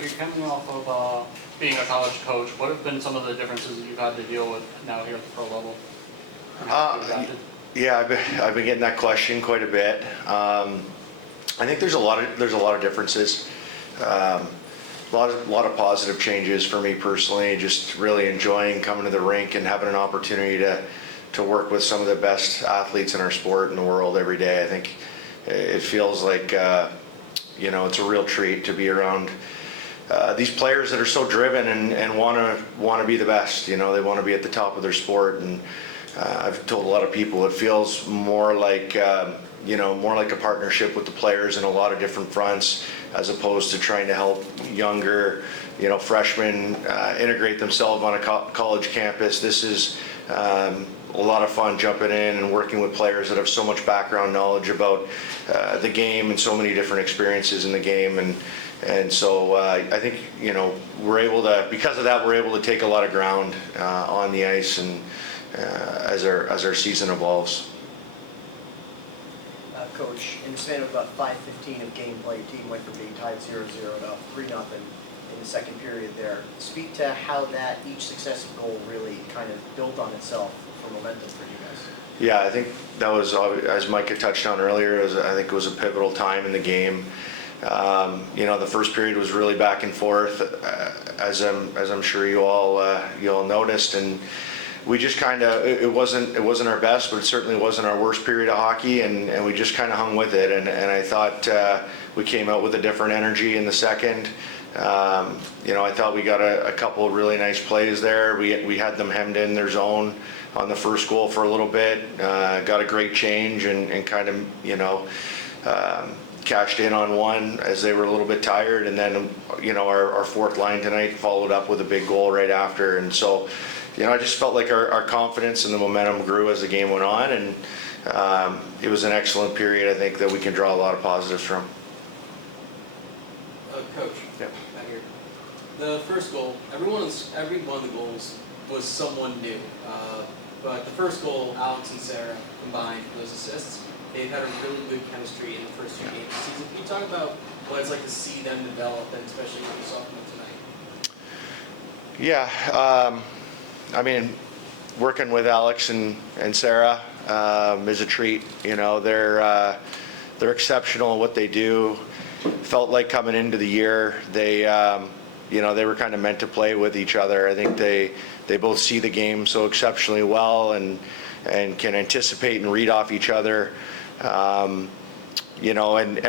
you're coming off of being a college coach. What have been some of the differences that you've had to deal with now here at the pro level? Yeah, I've been getting that question quite a bit. I think there's a lot of differences. A lot of positive changes for me personally. Just really enjoying coming to the rink and having an opportunity to work with some of the best athletes in our sport in the world every day. I think it feels like it's a real treat to be around these players that are so driven and want to be the best. They want to be at the top of their sport, and I've told a lot of people it feels more like more like a partnership with the players in a lot of different fronts, as opposed to trying to help younger freshmen integrate themselves on a college campus. This is a lot of fun jumping in and working with players that have so much background knowledge about the game and so many different experiences in the game, and so I think we're able to, because of that, we're able to take a lot of ground on the ice and as our season evolves. Coach, in the span of about 5:15 of gameplay, your team went from being tied 0-0 to 3-0 in the second period there. Speak to how that each successive goal really kind of built on itself for momentum for you guys. Yeah, I think that was, as Mike had touched on earlier, I think it was a pivotal time in the game. The first period was really back and forth, as I'm sure you all noticed, and we just kind of, it wasn't our best, but it certainly wasn't our worst period of hockey, and we just kind of hung with it, and I thought we came out with a different energy in the second. I thought we got a couple of really nice plays there. We had them hemmed in their zone on the first goal for a little bit, got a great change and kind of cashed in on one as they were a little bit tired, and then our fourth line tonight followed up with a big goal right after, and so I just felt like our confidence and the momentum grew as the game went on, and it was an excellent period, I think, that we can draw a lot of positives from. Coach, Yep. back here. The first goal, every one of the goals was someone new, but the first goal, Alex and Sarah combined for those assists. They've had a really good chemistry in the first 2 games of the season. Can you talk about what it's like to see them develop, and especially when you saw them tonight? Yeah, I mean, working with Alex and Sarah is a treat. They're exceptional at what they do. Felt like coming into the year, they were kind of meant to play with each other. I think they both see the game so exceptionally well and can anticipate and read off each other. And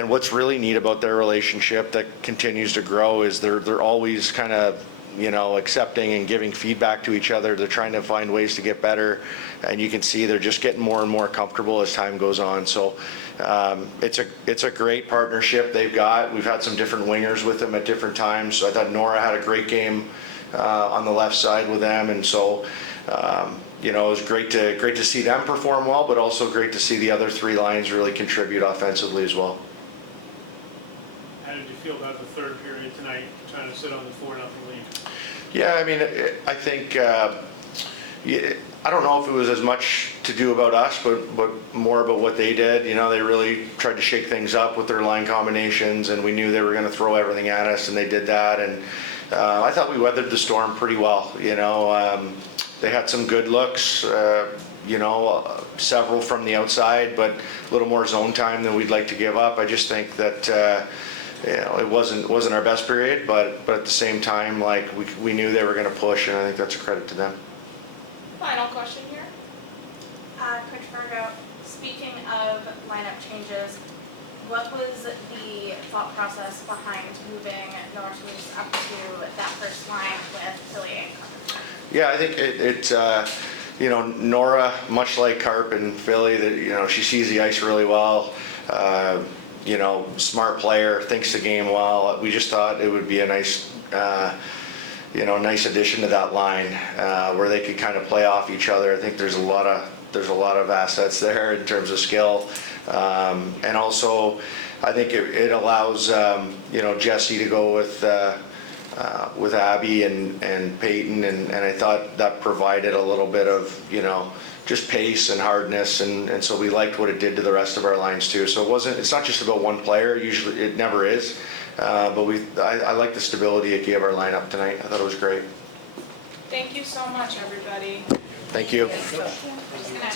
what's really neat about their relationship that continues to grow is they're always kind of accepting and giving feedback to each other. They're trying to find ways to get better, and you can see they're just getting more and more comfortable as time goes on. So it's a great partnership they've got. We've had some different wingers with them at different times. So I thought Nora had a great game on the left side with them, and so it was great to see them perform well, but also great to see the other three lines really contribute offensively as well. How did you feel about the third period tonight, trying to sit on the 4-0 lead? Yeah, I mean, I think, I don't know if it was as much to do about us, but more about what they did. They really tried to shake things up with their line combinations, and we knew they were going to throw everything at us, and they did that. And I thought we weathered the storm pretty well. They had some good looks, several from the outside, but a little more zone time than we'd like to give up. I just think that it wasn't our best period, but at the same time, like we knew they were going to push, and I think that's a credit to them. Final question here. Coach Fargo, speaking of lineup changes, what was the thought process behind moving Nora up to that first line with Philly and Carp? Yeah, I think it's Nora, much like Carp and Philly, that she sees the ice really well. Smart player, thinks the game well. We just thought it would be a nice, nice addition to that line where they could kind of play off each other. I think there's a lot of assets there in terms of skill, and also I think it allows Jesse to go with Abby and Peyton, and I thought that provided a little bit of just pace and hardness, and so we liked what it did to the rest of our lines too. So it's not just about one player. Usually it never is. But I like the stability it gave our lineup tonight. I thought it was great. Thank you so much, everybody. Thank you. Just gonna